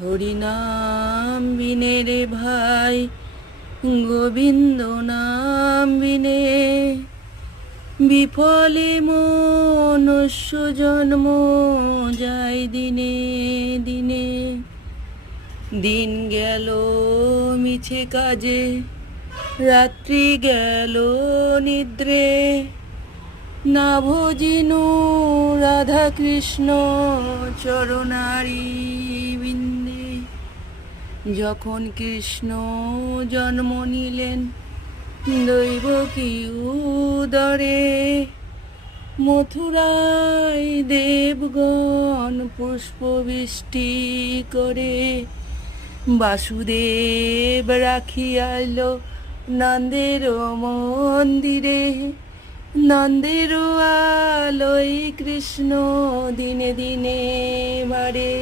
হরিনাম বিনে রে ভাই, গোবিন্দ নাম বিনে বিফলে মনুষ্য জন্ম যায় দিনে দিনে। দিন গেল মিছে কাজে, রাত্রি গেল নিদ্রে, না ভজিনু রাধা কৃষ্ণ চরণারি বিন্দে। যখন কৃষ্ণ জন্ম নিলেন দৈবকী উদরে, মথুরায় দেবগণ পুষ্পবৃষ্টি করে, বাসুদেব রাখিয়াল নন্দের মন্দিরে। নন্দের আলোয় কৃষ্ণ দিনে দিনে বাড়ে।